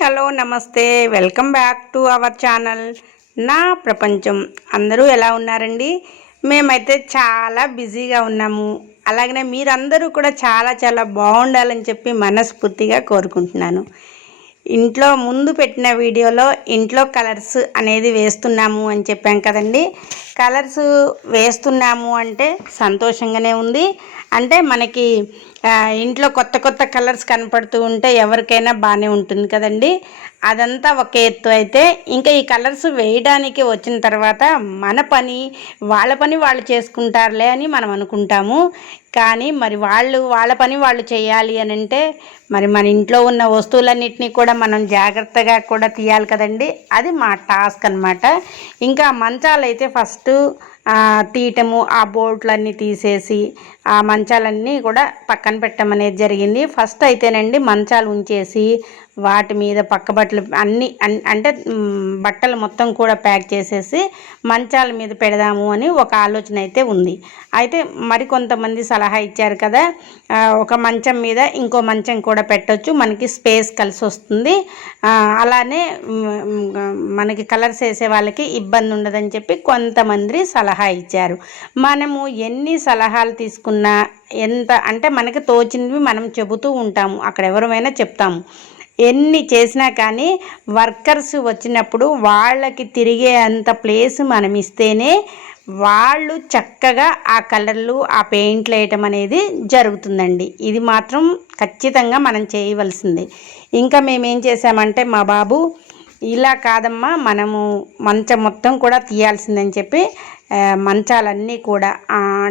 Hello నమస్తే. Welcome back to our channel. నా ప్రపంచం. అందరూ ఎలా ఉన్నారండి? మేమైతే చాలా బిజీగా ఉన్నాము. అలాగనే మీరందరూ కూడా చాలా చాలా బాగుండాలని చెప్పి మనస్ఫూర్తిగా కోరుకుంటున్నాను. ఇంట్లో ముందు పెట్టిన వీడియోలో ఇంట్లో కలర్స్ అనేది వేస్తున్నాము అని చెప్పాం కదండి. కలర్స్ వేస్తున్నాము అంటే సంతోషంగానే ఉంది. అంటే మనకి ఇంట్లో కొత్త కొత్త కలర్స్ కనపడుతూ ఉంటే ఎవరికైనా బాగానే ఉంటుంది కదండి. అదంతా ఒక ఎత్తు అయితే ఇంకా ఈ కలర్స్ వేయడానికి వచ్చిన తర్వాత మన పని వాళ్ళ పని వాళ్ళు చేసుకుంటారులే అని మనం అనుకుంటాము. కానీ మరి వాళ్ళు వాళ్ళ పని వాళ్ళు చేయాలి అని అంటే మరి మన ఇంట్లో ఉన్న వస్తువులన్నింటినీ కూడా మనం జాగ్రత్తగా కూడా తీయాలి కదండి. అది మా టాస్క్ అనమాట ఇంకా మంచాలు అయితే ఫస్ట్ తీయటము ఆ బోల్ట్లన్నీ తీసేసి ఆ మంచాలన్నీ కూడా పక్కన పెట్టమనేది జరిగింది. ఫస్ట్ అయితేనండి మంచాలు ఉంచేసి వాటి మీద పక్క బట్టలు అన్ని అన్- అంటే బట్టలు మొత్తం కూడా ప్యాక్ చేసేసి మంచాల మీద పెడదాము అని ఒక ఆలోచన అయితే ఉంది. అయితే మరి కొంతమంది సలహా ఇచ్చారు కదా ఒక మంచం మీద ఇంకో మంచం కూడా పెట్టవచ్చు మనకి స్పేస్ కలిసి వస్తుంది. అలానే మనకి కలర్స్ వేసే వాళ్ళకి ఇబ్బంది ఉండదని చెప్పి కొంతమంది సలహా ఇచ్చారు. మనము ఎన్ని సలహాలు తీసుకున్నా ఎంత అంటే మనకి తోచినవి మనం చెబుతూ ఉంటాము. అక్కడ ఎవరమైనా చెప్తాము. ఎన్ని చేసినా కానీ వర్కర్స్ వచ్చినప్పుడు వాళ్ళకి తిరిగే అంత ప్లేస్ మనం ఇస్తేనే వాళ్ళు చక్కగా ఆ కలర్లు ఆ పెయింట్లు వేయటం అనేది జరుగుతుందండి. ఇది మాత్రం ఖచ్చితంగా మనం చేయవలసిందే. ఇంకా మేమేం చేసామంటే మా బాబు ఇలా కాదమ్మా మనము మంచం మొత్తం కూడా తీయాల్సిందని చెప్పి మంచాలన్నీ కూడా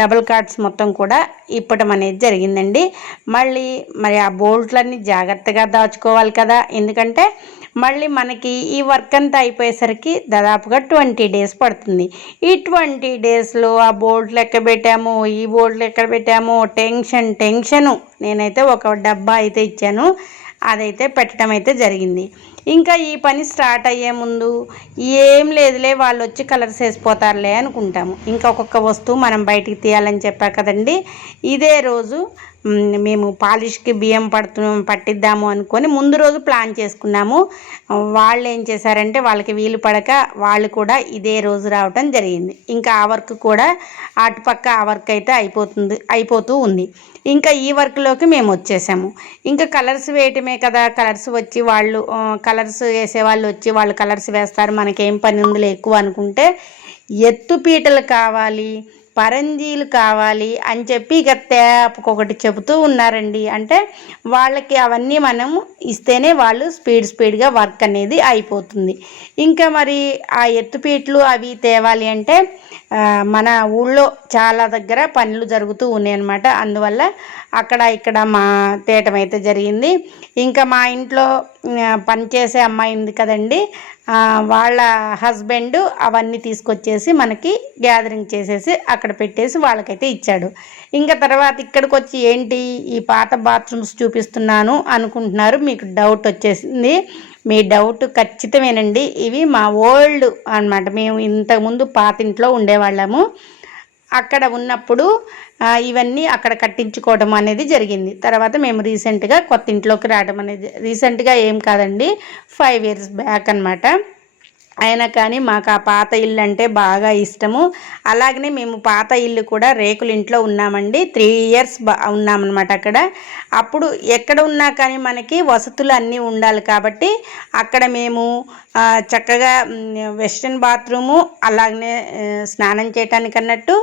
డబుల్ కార్డ్స్ మొత్తం కూడా ఇప్పటం అనేది జరిగిందండి. మళ్ళీ మరి ఆ బోల్ట్లన్నీ జాగ్రత్తగా దాచుకోవాలి కదా. ఎందుకంటే మళ్ళీ మనకి ఈ వర్క్ అంతా అయిపోయేసరికి దాదాపుగా ట్వంటీ డేస్ పడుతుంది. ఈ ట్వంటీ డేస్లో ఆ బోల్ట్లు ఎక్కడ పెట్టాము ఈ బోల్ట్లు ఎక్కడ పెట్టాము టెన్షన్ టెన్షను నేనైతే ఒక డబ్బా అయితే ఇచ్చాను. అదైతే పెట్టడం అయితే జరిగింది. ఇంకా ఈ పని స్టార్ట్ అయ్యే ముందు ఏం లేదులే వాళ్ళు వచ్చి కలర్స్ వేసిపోతారులే అనుకుంటాము. ఇంకా ఒక్కొక్క వస్తువు మనం బయటికి తీయాలని చెప్పా కదండి. ఇదే రోజు మేము పాలిష్కి బియ్యం పడుతు పట్టిద్దాము అనుకొని ముందు రోజు ప్లాన్ చేసుకున్నాము. వాళ్ళు ఏం చేశారంటే వాళ్ళకి వీలు పడక వాళ్ళు కూడా ఇదే రోజు రావటం జరిగింది. ఇంకా ఆ వర్క్ కూడా అటుపక్క ఆ వర్క్ అయితే అయిపోతుంది అయిపోతూ ఉంది. ఇంకా ఈ వర్క్లోకి మేము వచ్చేసాము. ఇంకా కలర్స్ వేయటమే కదా కలర్స్ వచ్చి వాళ్ళు కలర్స్ వేసే వాళ్ళు వచ్చి వాళ్ళు కలర్స్ వేస్తారు. మనకేం పని ఉందిలే ఎక్కువ అనుకుంటే ఎత్తు పీటలు కావాలి పరంజీలు కావాలి అని చెప్పి ఇక తేపకొకటి చెబుతూ ఉన్నారండి. అంటే వాళ్ళకి అవన్నీ మనం ఇస్తేనే వాళ్ళు స్పీడ్ స్పీడ్గా వర్క్ అనేది అయిపోతుంది. ఇంకా మరి ఆ ఎత్తుపీట్లు అవి తేవాలి అంటే మన ఊళ్ళో చాలా దగ్గర పనులు జరుగుతూ ఉన్నాయి అనమాట అందువల్ల అక్కడ ఇక్కడ మా తేటం అయితే జరిగింది. ఇంకా మా ఇంట్లో పనిచేసే అమ్మాయి ఉంది కదండి. వాళ్ళ హస్బెండ్ అవన్నీ తీసుకొచ్చేసి మనకి గ్యాదరింగ్ చేసేసి అక్కడ పెట్టేసి వాళ్ళకైతే ఇచ్చాడు. ఇంకా తర్వాత ఇక్కడికి వచ్చి ఏంటి ఈ పాత బాత్రూమ్స్ చూపిస్తున్నాను అనుకుంటున్నారు. మీకు డౌట్ వచ్చేసింది. మీ డౌట్ ఖచ్చితమేనండి. ఇవి మా ఓల్డ్ అన్నమాట. మేము ఇంతకుముందు పాత ఇంట్లో ఉండేవాళ్ళము. అక్కడ ఉన్నప్పుడు ఇవన్నీ అక్కడ కట్టించుకోవడం అనేది జరిగింది. తర్వాత మేము రీసెంట్గా కొత్త ఇంట్లోకి రావడం అనేది రీసెంట్గా ఏం కాదండి ఫైవ్ ఇయర్స్ బ్యాక్ అన్నమాట. అయినా కానీ మాకు ఆ పాత ఇల్లు అంటే బాగా ఇష్టము. అలాగనే మేము పాత ఇల్లు కూడా రేకుల ఇంట్లో ఉన్నామండి. త్రీ ఇయర్స్ బా ఉన్నామన్నమాట అక్కడ. అప్పుడు ఎక్కడ ఉన్నా కానీ మనకి వసతులు అన్నీ ఉండాలి కాబట్టి అక్కడ మేము చక్కగా వెస్ట్రన్ బాత్రూము అలాగనే స్నానం చేయటానికి అన్నట్టు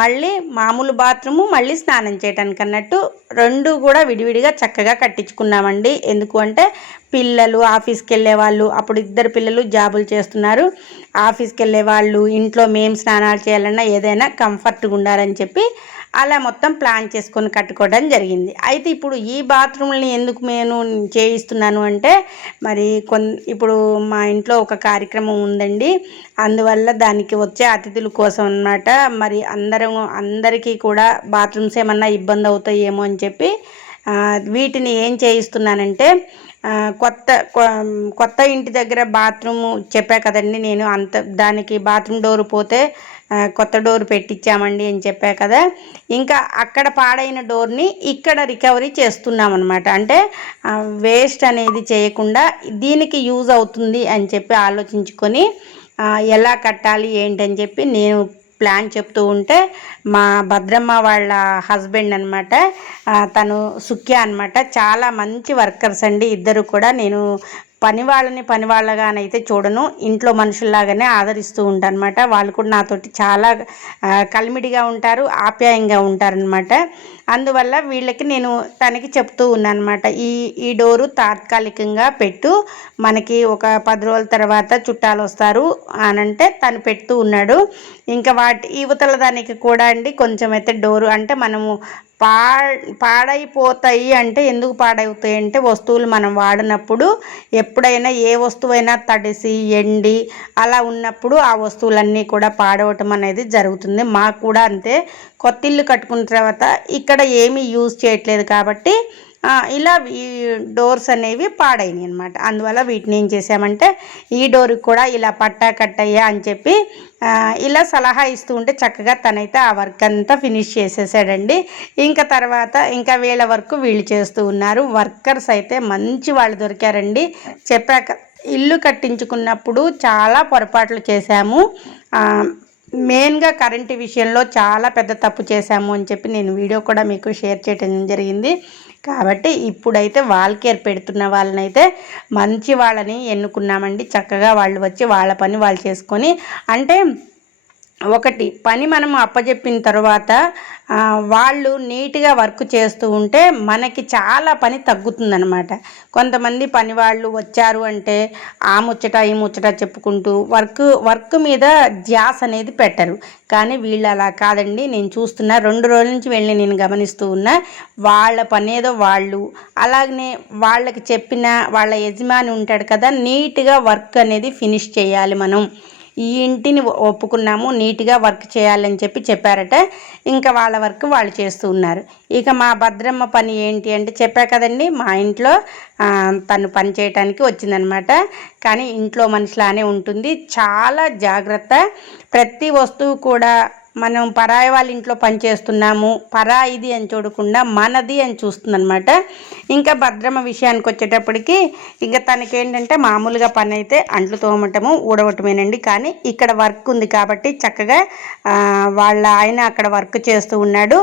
మళ్ళీ మామూలు బాత్రూము మళ్ళీ స్నానం చేయటానికి అన్నట్టు రెండు కూడా విడివిడిగా చక్కగా కట్టించుకున్నామండి. ఎందుకు అంటే పిల్లలు ఆఫీస్కి వెళ్ళే వాళ్ళు అప్పుడు ఇద్దరు పిల్లలు జాబులు చేస్తున్నారు. ఆఫీస్కి వెళ్ళే వాళ్ళు ఇంట్లో మేము స్నానాలు చేయాలన్నా ఏదైనా కంఫర్ట్గా ఉండాలని చెప్పి అలా మొత్తం ప్లాన్ చేసుకొని కట్టుకోవడం జరిగింది. అయితే ఇప్పుడు ఈ బాత్రూమ్ని ఎందుకు నేను చేయిస్తున్నాను అంటే మరి కొన్ ఇప్పుడు మా ఇంట్లో ఒక కార్యక్రమం ఉందండి. అందువల్ల దానికి వచ్చే అతిథుల కోసం అన్నమాట. మరి అందరం అందరికీ కూడా బాత్రూమ్స్ ఏమన్నా ఇబ్బంది అవుతాయేమో అని చెప్పి వీటిని ఏం చేయిస్తున్నానంటే కొత్త కొత్త ఇంటి దగ్గర బాత్రూమ్ చెప్పా కదండి నేను. అంత దానికి బాత్రూమ్ డోర్ పోతే కొత్త డోర్ పెట్టించామండి అని చెప్పా కదా. ఇంకా అక్కడ పాడైన డోర్ని ఇక్కడ రికవరీ చేస్తున్నాం అనమాట అంటే వేస్ట్ అనేది చేయకుండా దీనికి యూజ్ అవుతుంది అని చెప్పి ఆలోచించుకొని ఎలా కట్టాలి ఏంటని చెప్పి నేను ప్లాన్ చెప్తూ ఉంటే మా భద్రమ్మ వాళ్ళ హస్బెండ్ అనమాట తను సుఖ్య అనమాట చాలా మంచి వర్కర్స్ అండి. ఇద్దరు కూడా నేను పని వాళ్ళని పని వాళ్ళగానైతే చూడను. ఇంట్లో మనుషుల్లాగానే ఆదరిస్తూ ఉంటాను అనమాట వాళ్ళు కూడా నాతోటి చాలా కలిమిడిగా ఉంటారు ఆప్యాయంగా ఉంటారనమాట. అందువల్ల వీళ్ళకి నేను తనకి చెప్తూ ఉన్నానమాట. ఈ ఈ డోరు తాత్కాలికంగా పెట్టు. మనకి ఒక పది రోజుల తర్వాత చుట్టాలు వస్తారు అనంటే తను పెడుతూ ఉన్నాడు. ఇంకా వాటి యువతల దానికి కూడా అండి కొంచెం అయితే డోరు అంటే మనము పా పాడైపోతాయి అంటే ఎందుకు పాడవుతాయి అంటే వస్తువులు మనం వాడినప్పుడు ఎప్పుడైనా ఏ వస్తువైనా తడిసి ఎండి అలా ఉన్నప్పుడు ఆ వస్తువులన్నీ కూడా పాడవటం అనేది జరుగుతుంది. మాకు కూడా అంతే. కొత్త ఇల్లు కట్టుకున్న తర్వాత ఇక్కడ ఏమీ యూజ్ చేయట్లేదు కాబట్టి ఇలా ఈ డోర్స్ అనేవి పాడైనాయి అనమాట అందువల్ల వీటిని ఏం చేసామంటే ఈ డోర్కి కూడా ఇలా పట్టా కట్టయ్యా అని చెప్పి ఇలా సలహా ఇస్తూ ఉంటే చక్కగా తనైతే ఆ వర్క్ అంతా ఫినిష్ చేసేసాడండి. ఇంకా తర్వాత ఇంకా వీళ్ళ వర్క్ వీళ్ళు చేస్తూ ఉన్నారు. వర్కర్స్ అయితే మంచి వాళ్ళు దొరికారండి. చెప్పాక ఇల్లు కట్టించుకున్నప్పుడు చాలా పొరపాట్లు చేశాము. మెయిన్గా కరెంటు విషయంలో చాలా పెద్ద తప్పు చేశాము అని చెప్పి నేను వీడియో కూడా మీకు షేర్ చేయడం జరిగింది. కాబట్టి ఇప్పుడైతే వాల్ కేర్ పెడుతున్న వాళ్ళనైతే మంచి వాళ్ళని ఎన్నుకున్నామండి. చక్కగా వాళ్ళు వచ్చి వాళ్ళ పని వాళ్ళు చేసుకొని అంటే ఒకటి పని మనం అప్పచెప్పిన తర్వాత వాళ్ళు నీట్గా వర్క్ చేస్తూ ఉంటే మనకి చాలా పని తగ్గుతుందనమాట కొంతమంది పని వాళ్ళు వచ్చారు అంటే ఆ ముచ్చట ఈ ముచ్చట చెప్పుకుంటూ వర్క్ వర్క్ మీద ధ్యాస అనేది పెట్టరు. కానీ వీళ్ళు అలా కాదండి. నేను చూస్తున్నా రెండు రోజుల నుంచి వెళ్ళి నేను గమనిస్తూ ఉన్నా వాళ్ళ పనేదో వాళ్ళు అలాగనే వాళ్ళకి చెప్పిన వాళ్ళ యజమాని ఉంటాడు కదా నీట్గా వర్క్ అనేది ఫినిష్ చేయాలి మనం. ఈ ఇంటిని ఒప్పుకున్నాము నీట్గా వర్క్ చేయాలని చెప్పి చెప్పారట. ఇంకా వాళ్ళ వర్క్ వాళ్ళు చేస్తూ ఉన్నారు. ఇక మా భద్రమ్మ పని ఏంటి అంటే చెప్పా కదండి మా ఇంట్లో తను పని చేయటానికి వచ్చిందనమాట. కానీ ఇంట్లో మనిషిలానే ఉంటుంది. చాలా జాగ్రత్త. ప్రతి వస్తువు కూడా మనం పరాయి వాళ్ళ ఇంట్లో పనిచేస్తున్నాము పరాయిది అని చూడకుండా మనది అని చూస్తుందనమాట ఇంకా భద్రమ విషయానికి వచ్చేటప్పటికి ఇంకా తనకేంటంటే మామూలుగా పని అయితే అంట్లు తోమటము ఊడవటమేనండి కానీ ఇక్కడ వర్క్ ఉంది కాబట్టి చక్కగా వాళ్ళ ఆయన అక్కడ వర్క్ చేస్తూ ఉన్నాడు.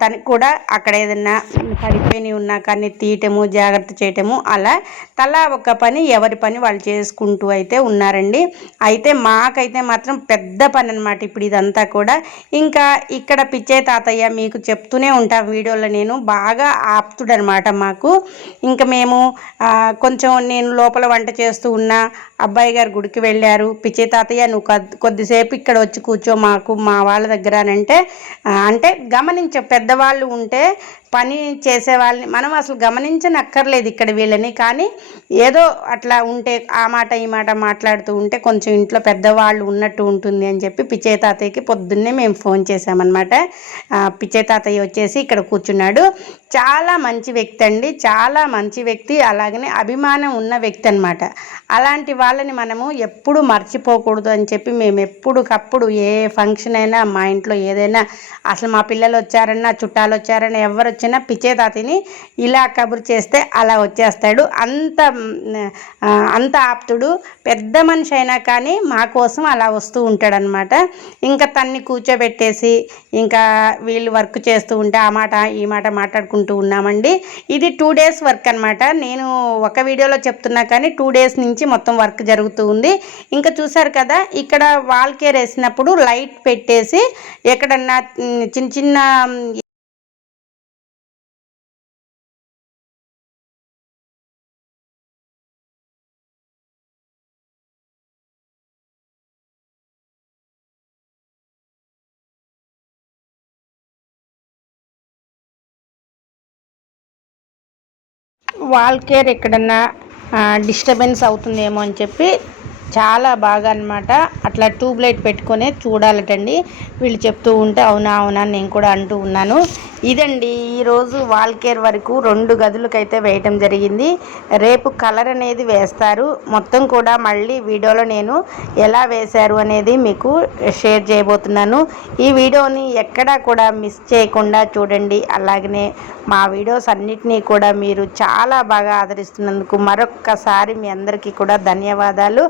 తనకి కూడా అక్కడ ఏదన్నా పడిపోయి ఉన్నా కానీ తీయటము జాగ్రత్త చేయటము అలా తలా ఒక పని ఎవరి పని వాళ్ళు చేసుకుంటూ అయితే ఉన్నారండి. అయితే మాకైతే మాత్రం పెద్ద పని అనమాట ఇప్పుడు ఇదంతా కూడా. ఇంకా ఇక్కడ పిచ్చే తాతయ్య మీకు చెప్తూనే ఉంటా వీడియోలో నేను బాగా ఆప్తుడనమాట మాకు. ఇంకా మేము కొంచెం నేను లోపల వంట చేస్తూ ఉన్నా అబ్బాయి గారు గుడికి వెళ్ళారు. పిచ్చే తాతయ్య నువ్వు కొద్దిసేపు ఇక్కడ వచ్చి కూర్చో మాకు మా వాళ్ళ దగ్గర అంటే అంటే గమనించ పెద్దవాళ్ళు ఉంటే పని చేసే వాళ్ళని మనం అసలు గమనించనక్కర్లేదు ఇక్కడ వీళ్ళని. కానీ ఏదో అట్లా ఉంటే ఆ మాట ఈ మాట మాట్లాడుతూ ఉంటే కొంచెం ఇంట్లో పెద్దవాళ్ళు ఉన్నట్టు ఉంటుంది అని చెప్పి పిచ్చే తాతయ్యకి పొద్దున్నే మేము ఫోన్ చేసామన్నమాట పిచ్చే తాతయ్య వచ్చేసి ఇక్కడ కూర్చున్నాడు. చాలా మంచి వ్యక్తి అండి. చాలా మంచి వ్యక్తి. అలాగనే అభిమానం ఉన్న వ్యక్తి అనమాట అలాంటి వాళ్ళని మనము ఎప్పుడు మర్చిపోకూడదు అని చెప్పి మేము ఎప్పుడుకప్పుడు ఏ ఫంక్షన్ అయినా మా ఇంట్లో ఏదైనా అసలు మా పిల్లలు వచ్చారన్నా చుట్టాలు వచ్చారన్నా ఎవరు వచ్చిన పిచ్చేతాతిని ఇలా కబురు చేస్తే అలా వచ్చేస్తాడు. అంత అంత ఆప్తుడు పెద్ద మనిషి అయినా కానీ మా కోసం అలా వస్తూ ఉంటాడనమాట ఇంకా తన్ని కూర్చోబెట్టేసి ఇంకా వీళ్ళు వర్క్ చేస్తూ ఉంటే ఆ మాట ఈ మాట మాట్లాడుకుంటూ ఉన్నామండి. ఇది టూ డేస్ వర్క్ అనమాట నేను ఒక వీడియోలో చెప్తున్నా కానీ టూ డేస్ నుంచి మొత్తం వర్క్ జరుగుతూ ఉంది. ఇంకా చూసారు కదా ఇక్కడ వాల్ కేర్ వేసినప్పుడు లైట్ పెట్టేసి ఎక్కడన్నా చిన్న చిన్న వాల్ కేర్ ఎక్కడన్నా డిస్టర్బెన్స్ అవుతుందేమో అని చెప్పి చాలా బాగా అనమాట అట్లా ట్యూబ్ లైట్ పెట్టుకొని చూడాలటండి. వీళ్ళు చెప్తూ ఉంటే అవునా అవునా నేను కూడా అంటూ ఉన్నాను. ఇదండి ఈరోజు వాల్ కేర్ వరకు రెండు గదులకైతే వేయటం జరిగింది. రేపు కలర్ అనేది వేస్తారు. మొత్తం కూడా మళ్ళీ వీడియోలో నేను ఎలా వేశారు అనేది మీకు షేర్ చేయబోతున్నాను. ఈ వీడియోని ఎక్కడా కూడా మిస్ చేయకుండా చూడండి. అలాగనే మా వీడియోస్ అన్నిటినీ కూడా మీరు చాలా బాగా ఆదరిస్తున్నందుకు మరొక్కసారి మీ అందరికీ కూడా ధన్యవాదాలు.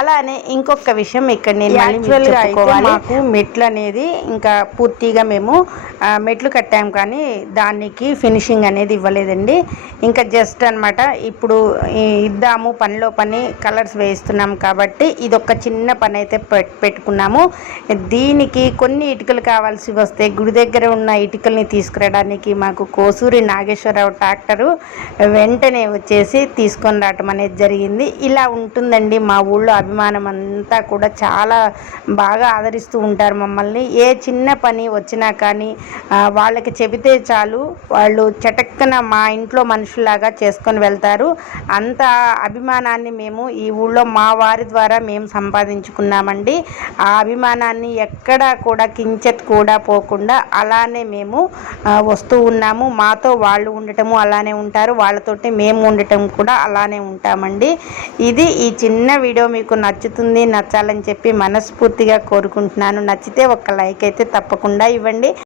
అలానే ఇంకొక విషయం ఇక్కడ నేను యాక్చువల్గా మాకు మెట్లు అనేది ఇంకా పూర్తిగా మేము మెట్లు కట్టాము కానీ దానికి ఫినిషింగ్ అనేది ఇవ్వలేదండి. ఇంకా జస్ట్ అనమాట ఇప్పుడు ఇద్దాము పనిలో పని కలర్స్ వేస్తున్నాం కాబట్టి ఇది ఒక చిన్న పని అయితే పెట్టుకున్నాము. దీనికి కొన్ని ఇటుకలు కావాల్సి వస్తే గుడి దగ్గర ఉన్న ఇటుకల్ని తీసుకురావడానికి మాకు కోసూరి నాగేశ్వరరావు ట్రాక్టరు వెంటనే వచ్చేసి తీసుకొని రావటం అనేది జరిగింది. ఇలా ఉంటుందండి మా ఊళ్ళో అభిమానం అంతా కూడా చాలా బాగా ఆదరిస్తూ ఉంటారు మమ్మల్ని. ఏ చిన్న పని వచ్చినా కానీ వాళ్ళకి చెబితే చాలు వాళ్ళు చటక్కన మా ఇంట్లో మనుషులాగా చేసుకొని వెళ్తారు. అంత అభిమానాన్ని మేము ఈ ఊళ్ళో మా వారి ద్వారా మేము సంపాదించుకున్నామండి. ఆ అభిమానాన్ని ఎక్కడా కూడా కించెత్ కూడా పోకుండా అలానే మేము వస్తూ ఉన్నాము. మాతో వాళ్ళు ఉండటము అలానే ఉంటారు. వాళ్ళతోటి మేము ఉండటం కూడా అలానే ఉంటామండి. ఇది ఈ చిన్న వీడియో మీకు నచ్చుతుంది నచ్చాలని చెప్పి మనస్ఫూర్తిగా కోరుకుంటున్నాను. నచ్చితే ఒక లైక్ అయితే తప్పకుండా ఇవ్వండి.